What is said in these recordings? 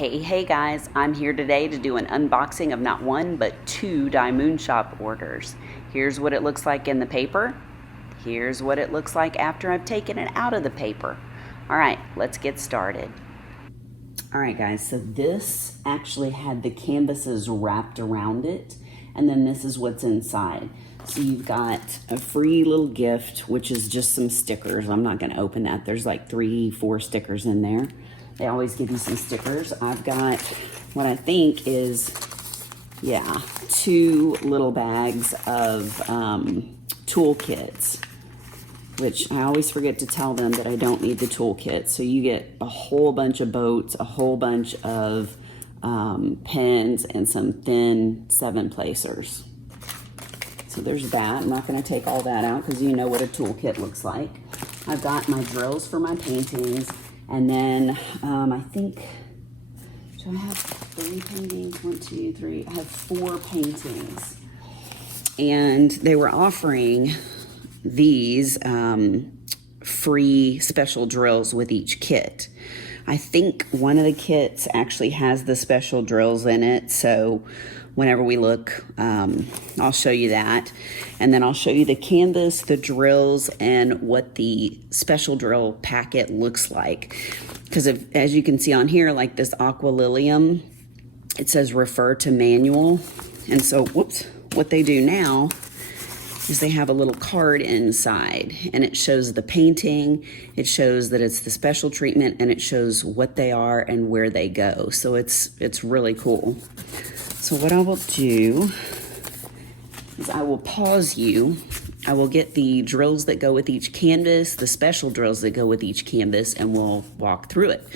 Hey guys, I'm here today to do an unboxing of not one but two DIYMoonShop orders. Here's what it looks like in the paper. Here's what it looks like after I've taken it out of the paper. Alright, let's get started. Alright guys, so this actually had the canvases wrapped around it, and then this is what's inside. So you've got a free little gift, which is just some stickers. I'm not going to open that. There's like 3-4 stickers in there. They always give you some stickers. I've got what I think is, 2 little bags of toolkits, which I always forget to tell them that I don't need the toolkit. So you get a whole bunch of boats, a whole bunch of pens, and some thin 7-placers. So there's that. I'm not going to take all that out because you know what a toolkit looks like. I've got my drills for my paintings. And then I think, do I have 3 paintings? 1, 2, 3. I have 4 paintings. And they were offering these free special drills with each kit. I think one of the kits actually has the special drills in it. So whenever we look, I'll show you that. And then I'll show you the canvas, the drills, and what the special drill packet looks like. Because as you can see on here, like this aqua lilium, it says refer to manual. And so, what they do now is they have a little card inside, and it shows the painting, it shows that it's the special treatment, and it shows what they are and where they go. So it's really cool. So what I will do is I will pause you. I will get the drills that go with each canvas, the special drills that go with each canvas, and we'll walk through it.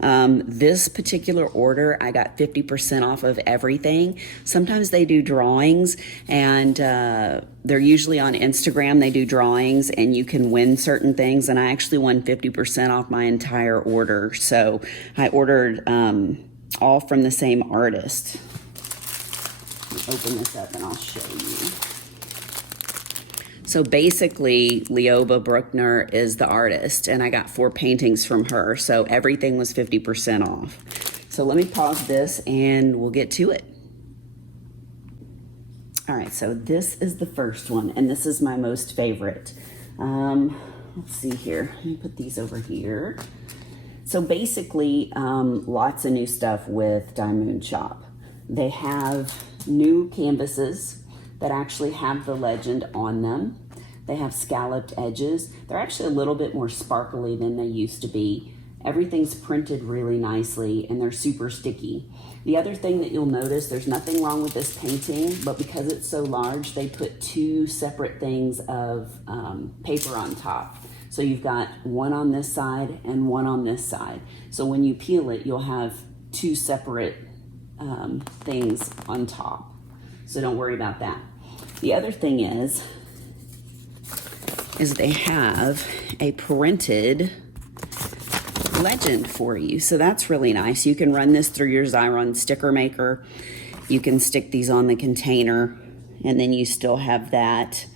This particular order, I got 50% off of everything. Sometimes they do drawings, and they're usually on Instagram. They do drawings, and you can win certain things, and I actually won 50% off my entire order. So I ordered all from the same artist. Open this up and I'll show you. So basically, Leova Brookner is the artist, and I got 4 paintings from her, so everything was 50% off. So let me pause this and we'll get to it. All right, so this is the first one, and this is my most favorite. Let's see here. Let me put these over here. So basically, lots of new stuff with DIYMoonShop. They have new canvases that actually have the legend on them. They have scalloped edges. They're actually a little bit more sparkly than they used to be. Everything's printed really nicely, and they're super sticky. The other thing that you'll notice, there's nothing wrong with this painting, but because it's so large, they put 2 separate things of paper on top. So you've got one on this side and one on this side. So when you peel it, you'll have 2 separate things on top. So don't worry about that. The other thing is they have a printed legend for you. So that's really nice. You can run this through your Xyron sticker maker. You can stick these on the container, and then you still have that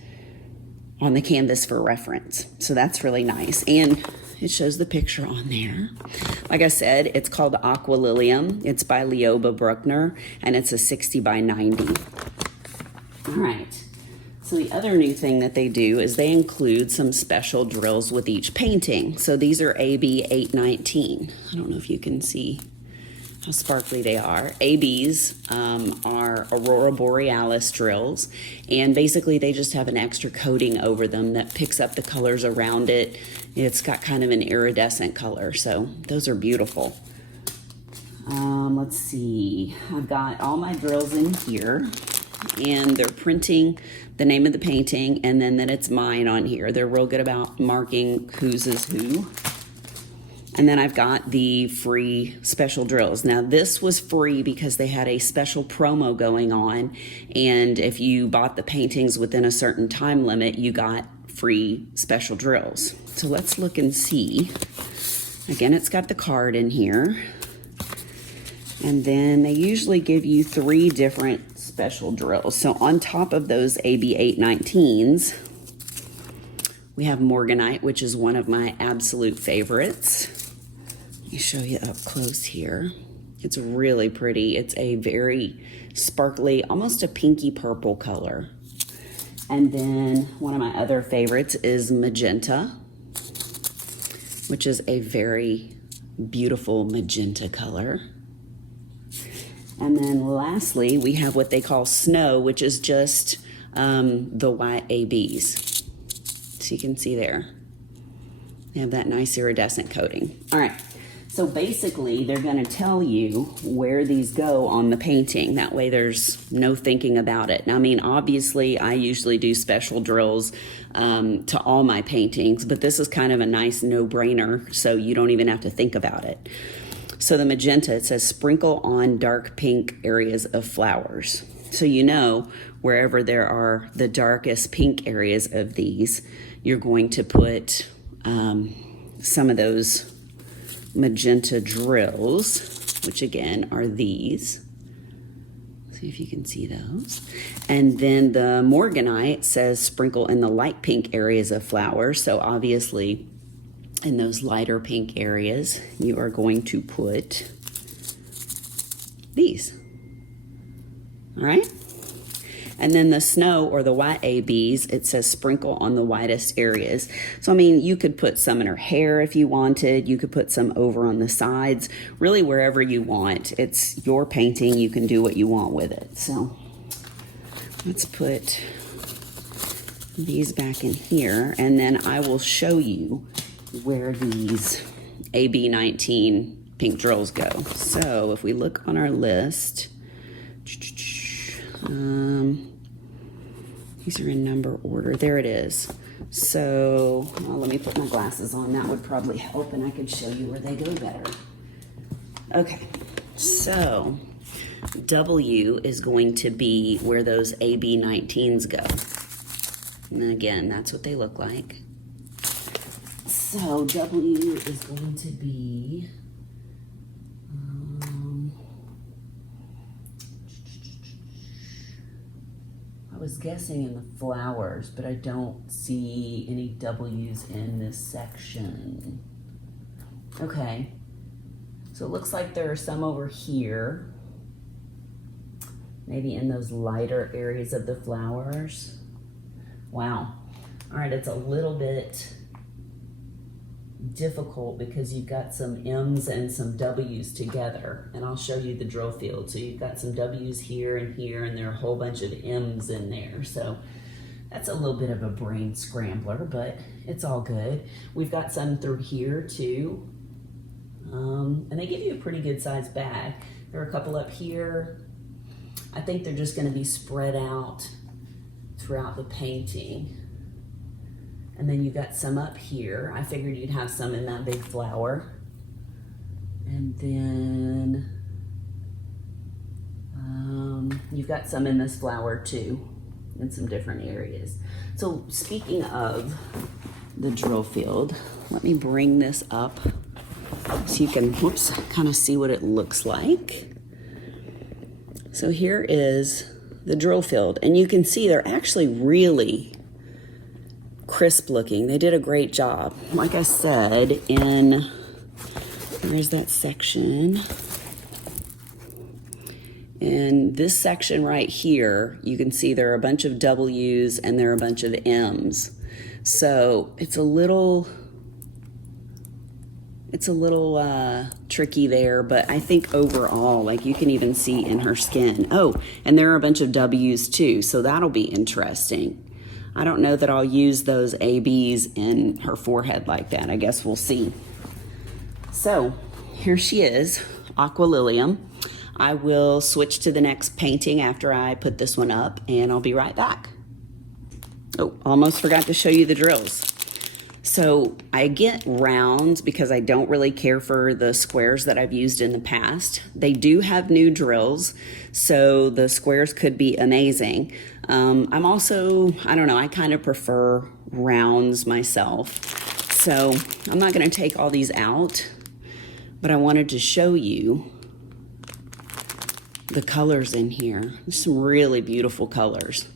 on the canvas for reference. So that's really nice. And it shows the picture on there. Like I said, it's called Aqua Lilium. It's by Leova Brookner, and it's a 60 by 90. All right. So the other new thing that they do is they include some special drills with each painting. So these are AB 819. I don't know if you can see how sparkly they are. ABs are Aurora Borealis drills, and basically they just have an extra coating over them that picks up the colors around it. It's got kind of an iridescent color, so those are beautiful. Let's see, I've got all my drills in here, and they're printing the name of the painting and then that it's mine on here. They're real good about marking whose is who. And then I've got the free special drills. Now this was free because they had a special promo going on, and if you bought the paintings within a certain time limit, you got free special drills. So let's look and see. Again, it's got the card in here. And then they usually give you 3 different special drills. So on top of those AB 819s, we have Morganite, which is one of my absolute favorites. Let me show you up close here. It's really pretty. It's a very sparkly, almost a pinky purple color. And then one of my other favorites is magenta, which is a very beautiful magenta color. And then lastly, we have what they call snow, which is just the white ABs. So you can see there, they have that nice iridescent coating. All right, so basically they're gonna tell you where these go on the painting. That way there's no thinking about it. Now, I mean, obviously I usually do special drills to all my paintings, but this is kind of a nice no-brainer, so you don't even have to think about it. So the magenta, it says sprinkle on dark pink areas of flowers. So you know, wherever there are the darkest pink areas of these, you're going to put some of those magenta drills, which again are these. See if you can see those. And then the Morganite says sprinkle in the light pink areas of flowers. So obviously in those lighter pink areas, you are going to put these. All right. And then the snow or the white ABs, it says sprinkle on the whitest areas. So, I mean, you could put some in her hair if you wanted. You could put some over on the sides, really wherever you want. It's your painting. You can do what you want with it. So let's put these back in here, and then I will show you where these AB19 pink drills go. So if we look on our list, these are in number order. There it is. So let me put my glasses on. That would probably help, and I could show you where they go better. Okay, so W is going to be where those AB19s go. And again, that's what they look like. So W is going to be I was guessing in the flowers, but I don't see any W's in this section. Okay, so it looks like there are some over here, maybe in those lighter areas of the flowers. Wow. All right, it's a little bit difficult because you've got some M's and some W's together, and I'll show you the drill field. So you've got some W's here, and there are a whole bunch of M's in there. So that's a little bit of a brain scrambler, but it's all good. We've got some through here too, and they give you a pretty good sized bag. There are a couple up here. I think they're just going to be spread out throughout the painting. And then you've got some up here. I figured you'd have some in that big flower. And then you've got some in this flower too, in some different areas. So speaking of the drill field, let me bring this up so you can, kind of see what it looks like. So here is the drill field, and you can see they're actually really crisp looking. They did a great job. Like I said, there's that section. And this section right here, you can see there are a bunch of W's and there are a bunch of M's. So it's a little tricky there, but I think overall, like you can even see in her skin. Oh, and there are a bunch of W's too, so that'll be interesting. I don't know that I'll use those ABs in her forehead like that. I guess we'll see. So here she is, Aqua Lilium. I will switch to the next painting after I put this one up, and I'll be right back. Oh, almost forgot to show you the drills. So I get rounds because I don't really care for the squares that I've used in the past. They do have new drills, so the squares could be amazing. I'm also, I don't know, I kind of prefer rounds myself. So I'm not going to take all these out, but I wanted to show you the colors in here. There's some really beautiful colors.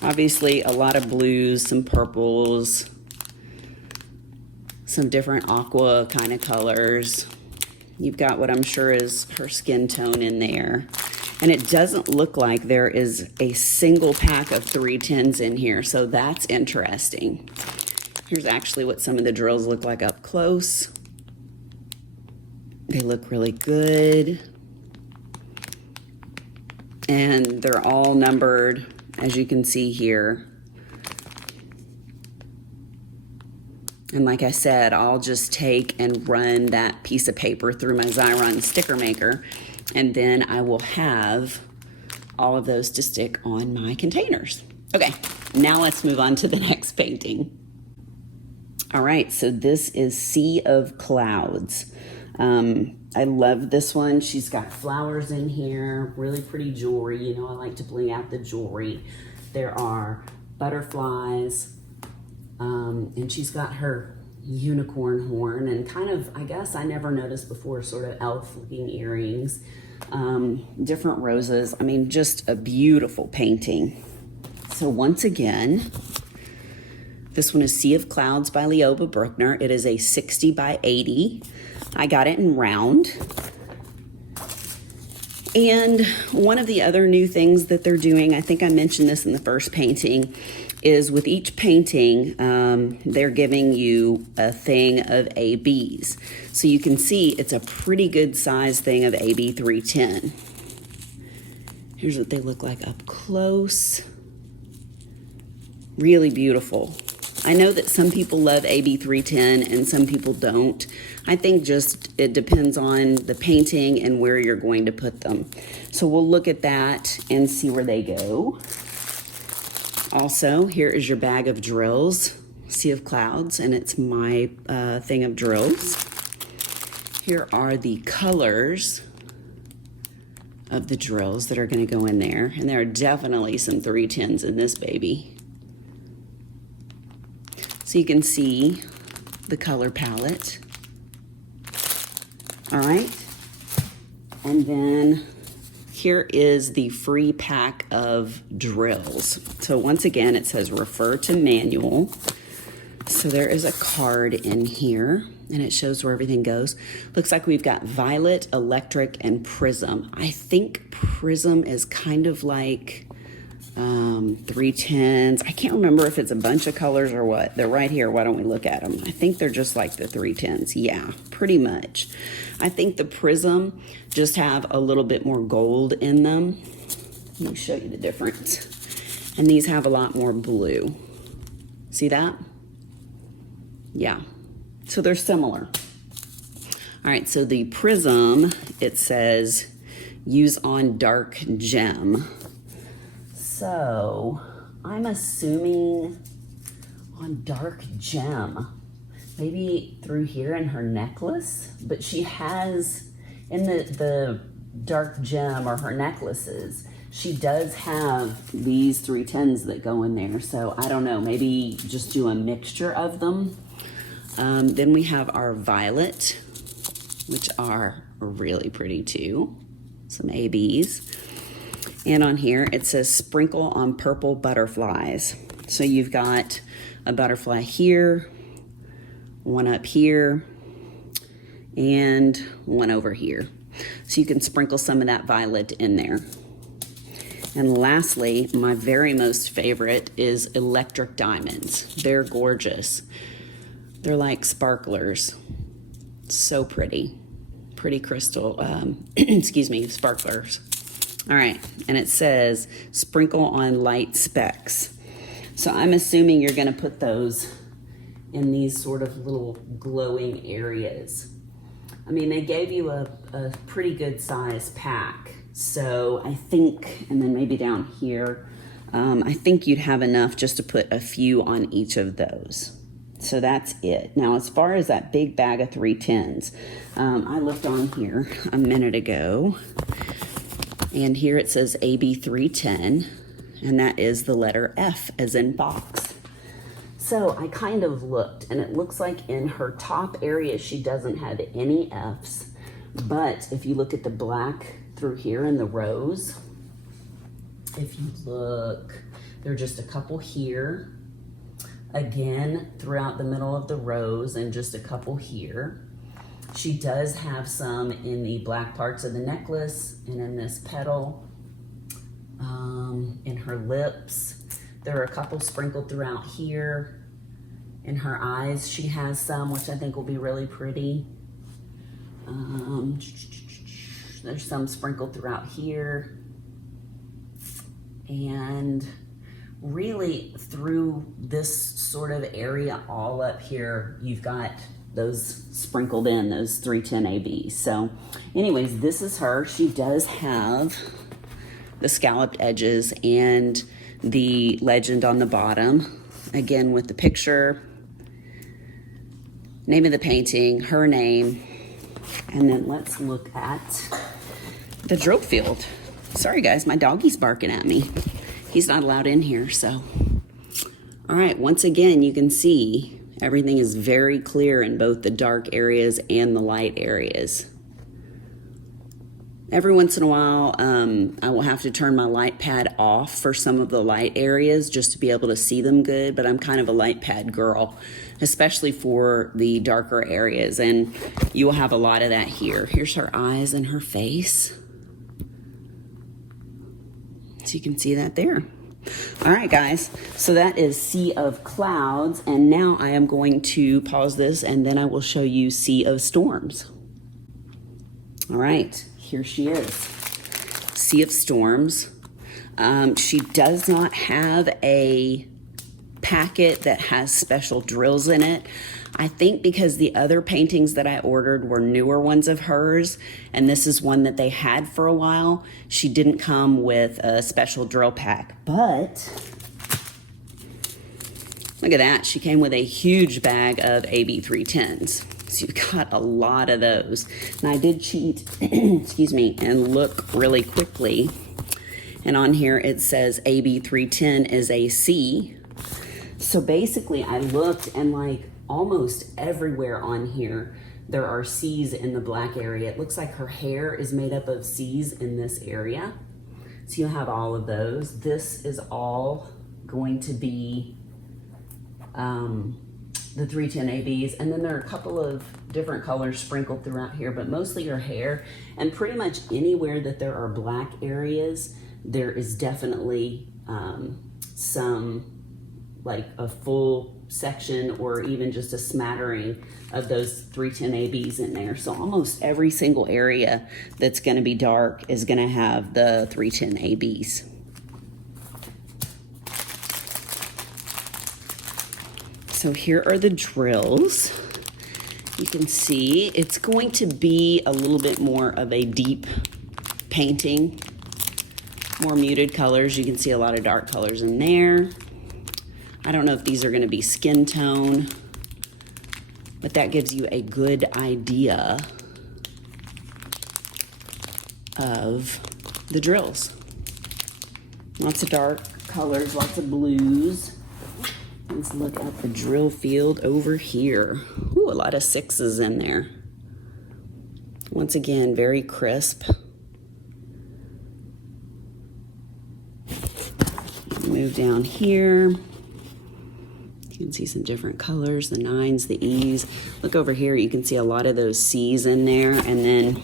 Obviously a lot of blues, some purples, some different aqua kind of colors. You've got what I'm sure is her skin tone in there. And it doesn't look like there is a single pack of 310s in here, so that's interesting. Here's actually what some of the drills look like up close. They look really good. And they're all numbered, as you can see here. And like I said, I'll just take and run that piece of paper through my Xyron sticker maker, and then I will have all of those to stick on my containers. Okay, now let's move on to the next painting. All right, so this is Sea of Clouds. I love this one. She's got flowers in here, really pretty jewelry. You know, I like to bling out the jewelry. There are butterflies, and she's got her unicorn horn and kind of, I guess I never noticed before, sort of elf-looking earrings, different roses. I mean, just a beautiful painting. So once again, this one is Sea of Clouds by Leova Brookner. It is a 60 by 80. I got it in round. And one of the other new things that they're doing, I think I mentioned this in the first painting, is with each painting, they're giving you a thing of ABs. So you can see it's a pretty good size thing of AB 310. Here's what they look like up close. Really beautiful. I know that some people love AB 310 and some people don't. I think just it depends on the painting and where you're going to put them. So we'll look at that and see where they go. Also, here is your bag of drills, Sea of Clouds, and it's my thing of drills. Here are the colors of the drills that are going to go in there, and there are definitely some 310s in this baby. So you can see the color palette. All right, and then here is the free pack of drills. So once again, it says refer to manual. So there is a card in here, and it shows where everything goes. Looks like we've got violet, electric, and prism. I think prism is kind of like 310s. I can't remember if it's a bunch of colors or what. They're right here. Why don't we look at them? I think they're just like the 310s. Yeah, pretty much. I think the prism just have a little bit more gold in them. Let me show you the difference. And these have a lot more blue. See that? Yeah. So they're similar. All right, so the prism, it says use on dark gem. So I'm assuming on dark gem, maybe through here in her necklace, but she has in the dark gem or her necklaces, she does have these 310s that go in there. So I don't know, maybe just do a mixture of them. Then we have our violet, which are really pretty too, some ABs. And on here, it says sprinkle on purple butterflies. So you've got a butterfly here, one up here, and one over here. So you can sprinkle some of that violet in there. And lastly, my very most favorite is electric diamonds. They're gorgeous. They're like sparklers. So pretty. Pretty crystal, excuse me, sparklers. All right, and it says sprinkle on light specks. So I'm assuming you're gonna put those in these sort of little glowing areas. I mean, they gave you a pretty good size pack. So I think, and then maybe down here, I think you'd have enough just to put a few on each of those. So that's it. Now, as far as that big bag of 310s, I looked on here a minute ago, and here it says AB 310, and that is the letter F as in box. So I kind of looked, and it looks like in her top area, she doesn't have any Fs, but if you look at the black through here in the rows, if you look, there are just a couple here, again throughout the middle of the rows, and just a couple here. She does have some in the black parts of the necklace and in this petal, in her lips. There are a couple sprinkled throughout here. In her eyes, she has some, which I think will be really pretty. There's some sprinkled throughout here. And really through this sort of area all up here, you've got those sprinkled in, those 310 ABs. So anyways, this is her. She does have the scalloped edges and the legend on the bottom, again with the picture, name of the painting, her name, and then let's look at the drill field. Sorry guys, my doggy's barking at me. He's not allowed in here, so. All right, once again, you can see everything is very clear in both the dark areas and the light areas. Every once in a while, I will have to turn my light pad off for some of the light areas just to be able to see them good, but I'm kind of a light pad girl, especially for the darker areas, and you will have a lot of that here. Here's her eyes and her face. So you can see that there. All right, guys, so that is Sea of Clouds, and now I am going to pause this and then I will show you Sea of Storms. All right, here she is, Sea of Storms. She does not have a packet that has special drills in it. I think because the other paintings that I ordered were newer ones of hers, and this is one that they had for a while, she didn't come with a special drill pack. But look at that, she came with a huge bag of AB 310s. So you've got a lot of those. And I did cheat, excuse me, and look really quickly. And on here it says AB 310 is a C. So basically I looked, and like almost everywhere on here, there are C's in the black area. It looks like her hair is made up of C's in this area. So you'll have all of those. This is all going to be the 310 ABs. And then there are a couple of different colors sprinkled throughout here, but mostly her hair. And pretty much anywhere that there are black areas, there is definitely some, like a full section or even just a smattering of those 310 ABs in there. So almost every single area that's going to be dark is going to have the 310 ABs. So here are the drills. You can see it's going to be a little bit more of a deep painting, more muted colors. You can see a lot of dark colors in there. I don't know if these are going to be skin tone, but that gives you a good idea of the drills. Lots of dark colors, lots of blues. Let's look at the drill field over here. Ooh, a lot of 6s in there. Once again, very crisp. Move down here. You can see some different colors, the 9s, the E's. Look over here, you can see a lot of those C's in there. And then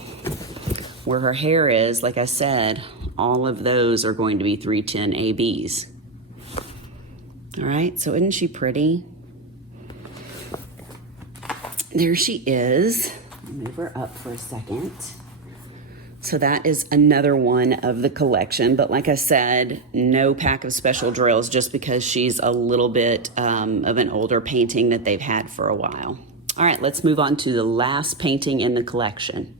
where her hair is, like I said, all of those are going to be 310 ABs. All right, so isn't she pretty? There she is. I'll move her up for a second. So that is another one of the collection, but like I said, no pack of special drills just because she's a little bit of an older painting that they've had for a while. All right, let's move on to the last painting in the collection.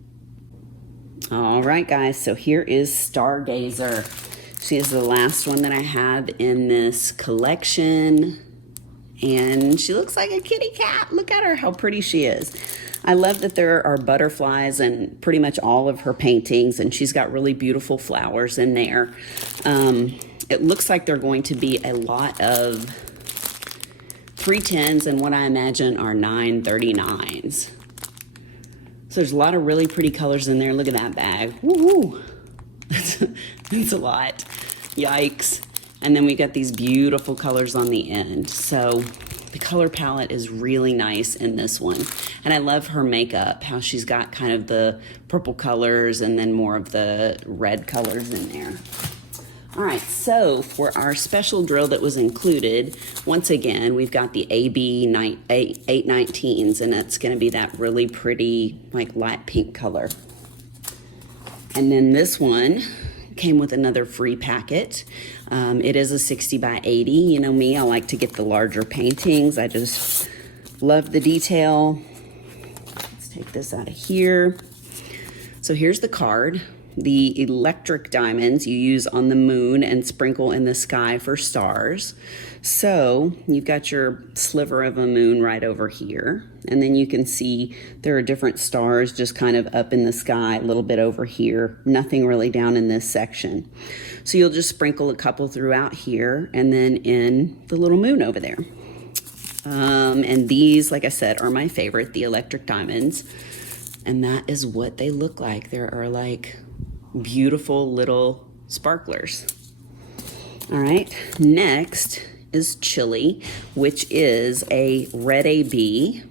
All right, guys, so here is Stargazer. She is the last one that I have in this collection, and she looks like a kitty cat. Look at her, how pretty she is. I love that there are butterflies in pretty much all of her paintings, and she's got really beautiful flowers in there. It looks like they're going to be a lot of 310s and what I imagine are 939s. So there's a lot of really pretty colors in there. Look at that bag. Woo-hoo. That's a lot. Yikes. And then we got these beautiful colors on the end. So The color palette is really nice in this one. And I love her makeup, how she's got kind of the purple colors and then more of the red colors in there. All right, so for our special drill that was included, once again, we've got the AB 819s, and that's gonna be that really pretty, like light pink color. And then this one came with another free packet. It is a 60 by 80. You know me, I like to get the larger paintings. I just love the detail. Let's take this out of here. So here's the card. The electric diamonds you use on the moon and sprinkle in the sky for stars. So you've got your sliver of a moon right over here. And then you can see there are different stars just kind of up in the sky, a little bit over here, nothing really down in this section. So you'll just sprinkle a couple throughout here and then in the little moon over there. And these, like I said, are my favorite, the electric diamonds. And that is what they look like. There are like beautiful little sparklers. All right, next is Chili, which is a red AB,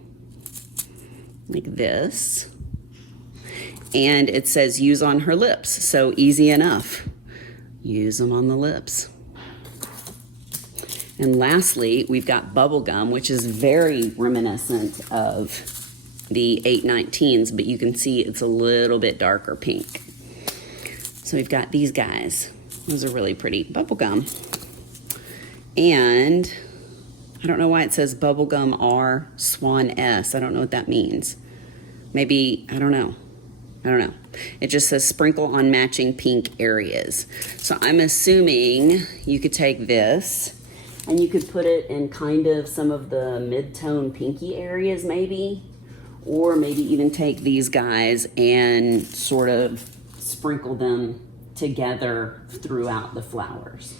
like this. And it says use on her lips, so easy enough. Use them on the lips. And lastly, we've got Bubblegum, which is very reminiscent of the 819s, but you can see it's a little bit darker pink. So we've got these guys. Those are really pretty. Bubblegum. And I don't know why it says Bubblegum R Swan S. I don't know what that means. Maybe, I don't know. It just says sprinkle on matching pink areas. So I'm assuming you could take this and you could put it in kind of some of the mid-tone pinky areas maybe, or maybe even take these guys and sort of sprinkle them together throughout the flowers.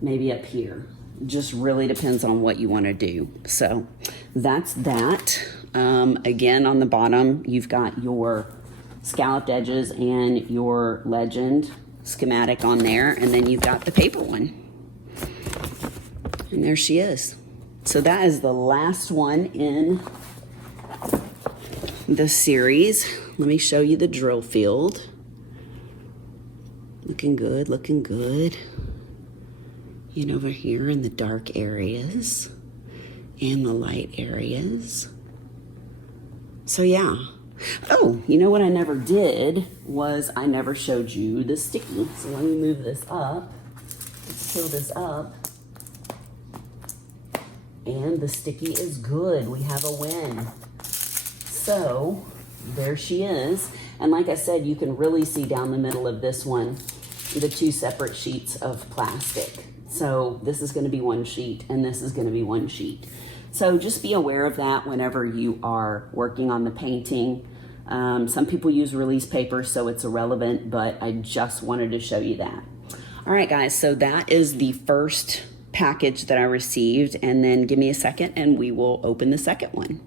Maybe up here. Just really depends on what you want to do. So that's that. Again, on the bottom, you've got your scalloped edges and your legend schematic on there, and then you've got the paper one. And there she is. So that is the last one in the series. Let me show you the drill field. Looking good, looking good. And over here in the dark areas and the light areas. So yeah. Oh, you know what I never did was I never showed you the sticky. So let me move this up. Let's fill this up. And the sticky is good. We have a win. So there she is. And like I said, you can really see down the middle of this one, the two separate sheets of plastic. So this is going to be one sheet and this is going to be one sheet. So just be aware of that whenever you are working on the painting. Some people use release paper, so it's irrelevant, but I just wanted to show you that. All right, guys, so that is the first package that I received, and then give me a second and we will open the second one.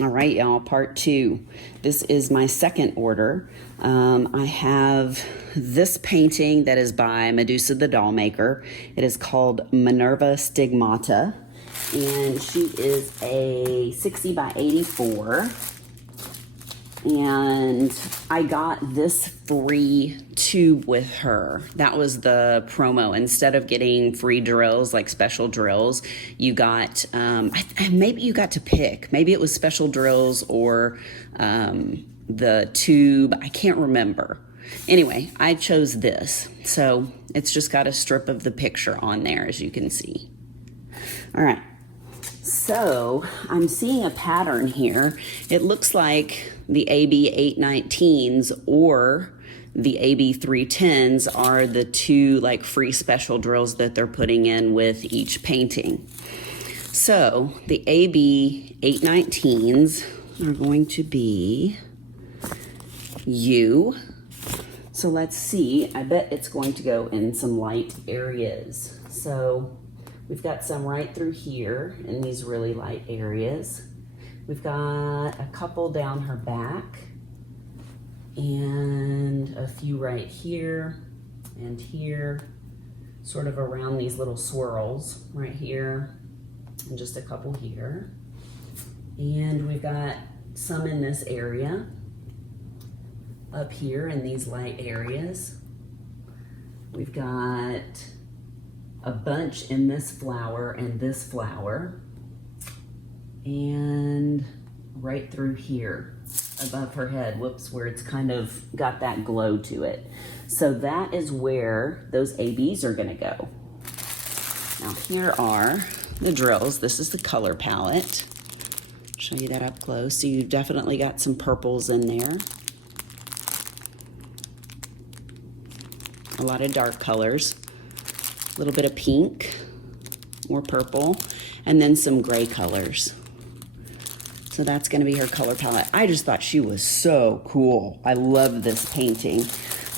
All right, y'all, part 2. This is my second order. I have this painting that is by Medusa the Doll Maker. It is called Minerva Stigmata, and she is a 60 by 84. And I got this free tube with her. That was the promo. Instead of getting free drills, like special drills, you got, maybe you got to pick. Maybe it was special drills or the tube. I can't remember. Anyway, I chose this. So it's just got a strip of the picture on there, as you can see. All right. So I'm seeing a pattern here. It looks like the AB 819s or the AB 310s are the two like free special drills that they're putting in with each painting. So the AB 819s are going to be you. So let's see, I bet it's going to go in some light areas. So we've got some right through here in these really light areas. We've got a couple down her back and a few right here and here, sort of around these little swirls right here and just a couple here. And we've got some in this area, up here in these light areas. We've got a bunch in this flower and this flower, and right through here above her head, whoops, where it's kind of got that glow to it. So that is where those ABs are gonna go. Now here are the drills. This is the color palette. Show you that up close. So you've definitely got some purples in there. A lot of dark colors. A little bit of pink, more purple, and then some gray colors. So that's gonna be her color palette. I just thought she was so cool. I love this painting.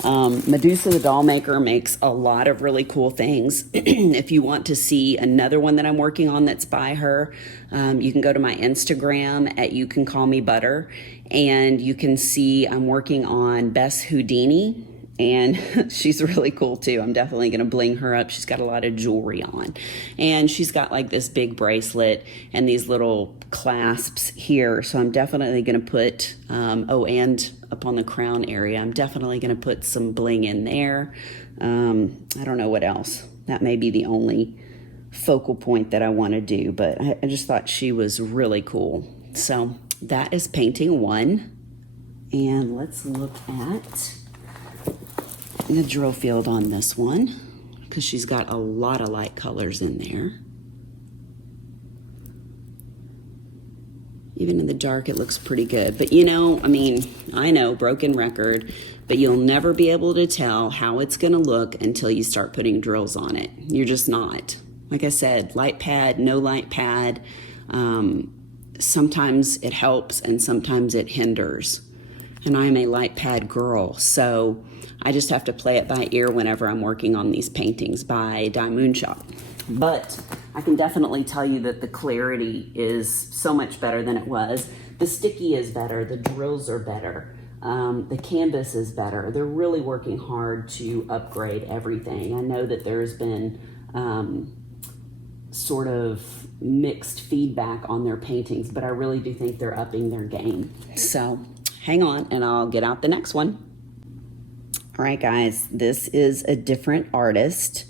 Medusa the Doll Maker makes a lot of really cool things. If you want to see another one that I'm working on that's by her, you can go to my Instagram at You Can Call Me Butter, and you can see I'm working on Bess Houdini, and she's really cool too. I'm definitely gonna bling her up. She's got a lot of jewelry on, and she's got like this big bracelet and these little clasps here. So I'm definitely gonna put, oh, and up on the crown area, I'm definitely gonna put some bling in there. I don't know what else. That may be the only focal point that I wanna do, but I just thought she was really cool. So that is painting one. And let's look at the drill field on this one, because she's got a lot of light colors in there. Even in the dark, it looks pretty good. But you know, I mean, I know, broken record, but you'll never be able to tell how it's gonna look until you start putting drills on it. You're just not. Like I said, light pad, no light pad. Sometimes it helps and sometimes it hinders. And I'm a light pad girl, so I just have to play it by ear whenever I'm working on these paintings by DIYMoonShop. But I can definitely tell you that the clarity is so much better than it was. The sticky is better, the drills are better, the canvas is better. They're really working hard to upgrade everything. I know that there's been sort of mixed feedback on their paintings, but I really do think they're upping their game. So hang on and I'll get out the next one. All right, guys, this is a different artist.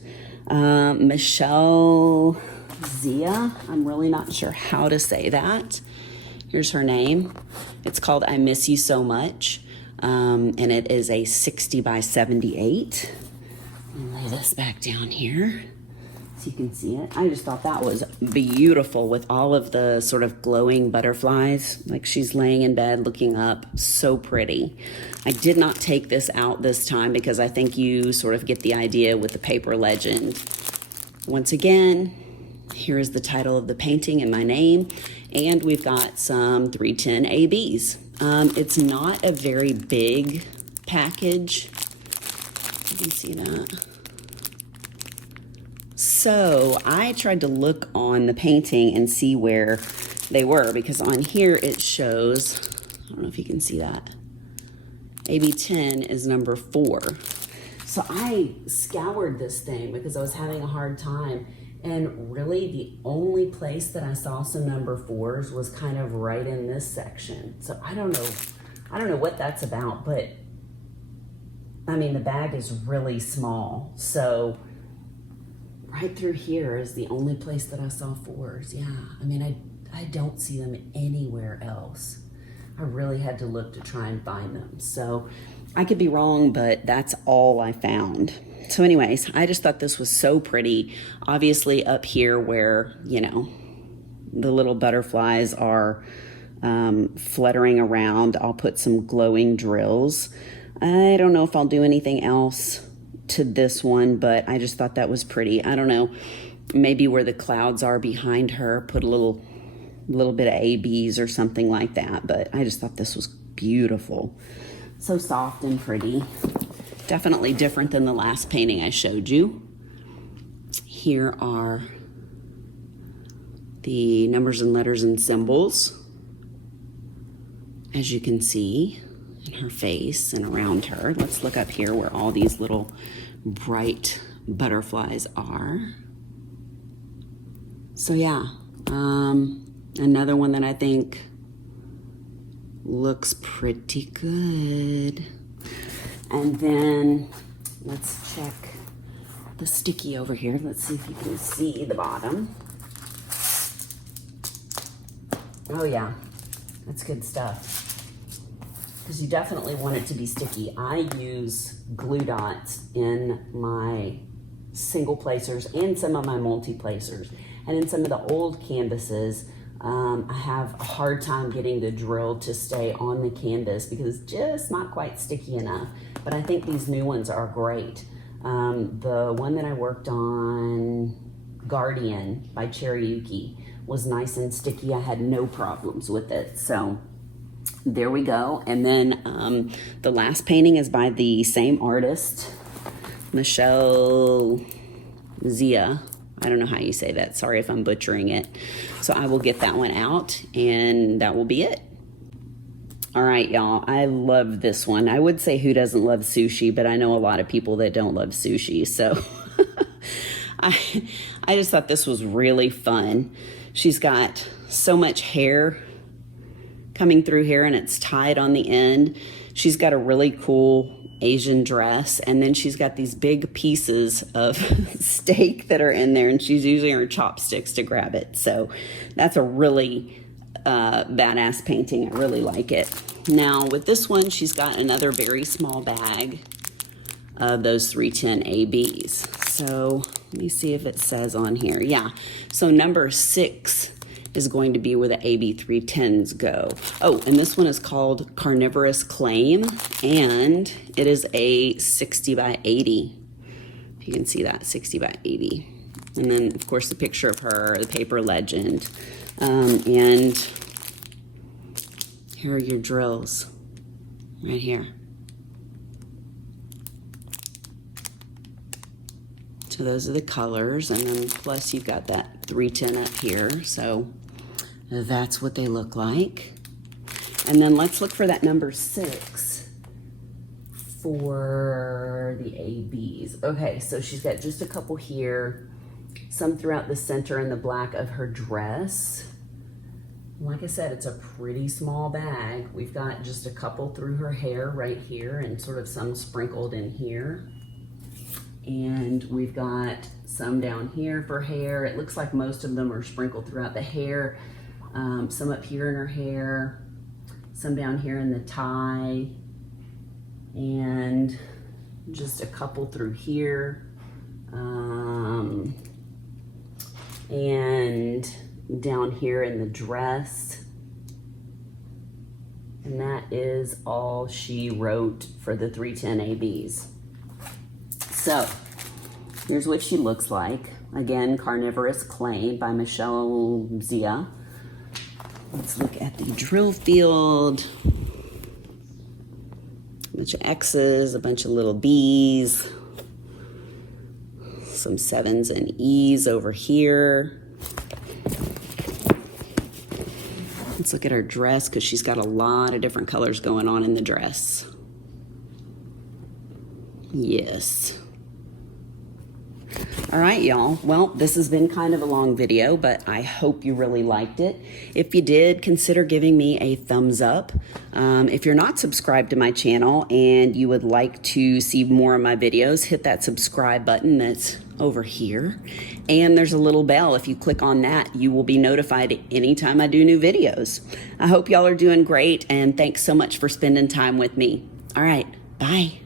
Michelle Zia. I'm really not sure how to say that. Here's her name. It's called I Miss You So Much. And it is a 60 by 78. I'll lay this back down here so you can see it. I just thought that was beautiful with all of the sort of glowing butterflies. Like she's laying in bed looking up, so pretty. I did not take this out this time because I think you sort of get the idea with the paper legend. Once again, here is the title of the painting and my name, and we've got some 310 ABs. It's not a very big package. You can see that. So I tried to look on the painting and see where they were, because on here it shows, I don't know if you can see that, AB 10 is number 4. So I scoured this thing because I was having a hard time, and really the only place that I saw some number 4s was kind of right in this section. So I don't know what that's about, but I mean, the bag is really small. So right through here is the only place that I saw 4s. Yeah, I mean, I don't see them anywhere else. I really had to look to try and find them. So I could be wrong, but that's all I found. So anyways, I just thought this was so pretty. Obviously up here where, you know, the little butterflies are fluttering around, I'll put some glowing drills. I don't know if I'll do anything else to this one, but I just thought that was pretty. I don't know, maybe where the clouds are behind her, put a little bit of ABs or something like that, but I just thought this was beautiful. So soft and pretty. Definitely different than the last painting I showed you. Here are the numbers and letters and symbols, as you can see, in her face and around her. Let's look up here where all these little bright butterflies are. So yeah, Another one that I think looks pretty good. And then let's check the sticky over here. Let's see if you can see the bottom. Oh yeah, that's good stuff. Because you definitely want it to be sticky. I use glue dots in my single placers and some of my multi placers. And in some of the old canvases, I have a hard time getting the drill to stay on the canvas because it's just not quite sticky enough. But I think these new ones are great. The one that I worked on, Guardian by Cherryuki, was nice and sticky. I had no problems with it. So there we go. And then the last painting is by the same artist, Michelle Zia. I don't know how you say that. Sorry if I'm butchering it. So I will get that one out and that will be it. All right, y'all. I love this one. I would say who doesn't love sushi, but I know a lot of people that don't love sushi. So I just thought this was really fun. She's got so much hair coming through here and it's tied on the end. She's got a really cool Asian dress, and then she's got these big pieces of steak that are in there, and she's using her chopsticks to grab it. So that's a really badass painting. I really like it. Now with this one, she's got another very small bag of those 310 ABs. So let me see if it says on here. Yeah, so number 6 is going to be where the AB 310s go. Oh, and this one is called Carnivorous Claim, and it is a 60 by 80. If you can see that, 60 by 80. And then, of course, the picture of her, the paper legend. And here are your drills, right here. So those are the colors, and then plus you've got that 310 up here. So that's what they look like. And then let's look for that number 6 for the ABs. Okay, so she's got just a couple here, some throughout the center and the black of her dress. Like I said, it's a pretty small bag. We've got just a couple through her hair right here and sort of some sprinkled in here. And we've got some down here for hair. It looks like most of them are sprinkled throughout the hair. Some up here in her hair, some down here in the tie, and just a couple through here. And down here in the dress. And that is all she wrote for the 310 ABs. So here's what she looks like. Again, Carnivorous Claim by Michelle Zia. Let's look at the drill field. A bunch of X's, a bunch of little B's, some 7s and E's over here. Let's look at her dress because she's got a lot of different colors going on in the dress. Yes. All right, y'all. Well, this has been kind of a long video, but I hope you really liked it. If you did, consider giving me a thumbs up. If you're not subscribed to my channel and you would like to see more of my videos, hit that subscribe button that's over here. And there's a little bell. If you click on that, you will be notified anytime I do new videos. I hope y'all are doing great, and thanks so much for spending time with me. All right, bye.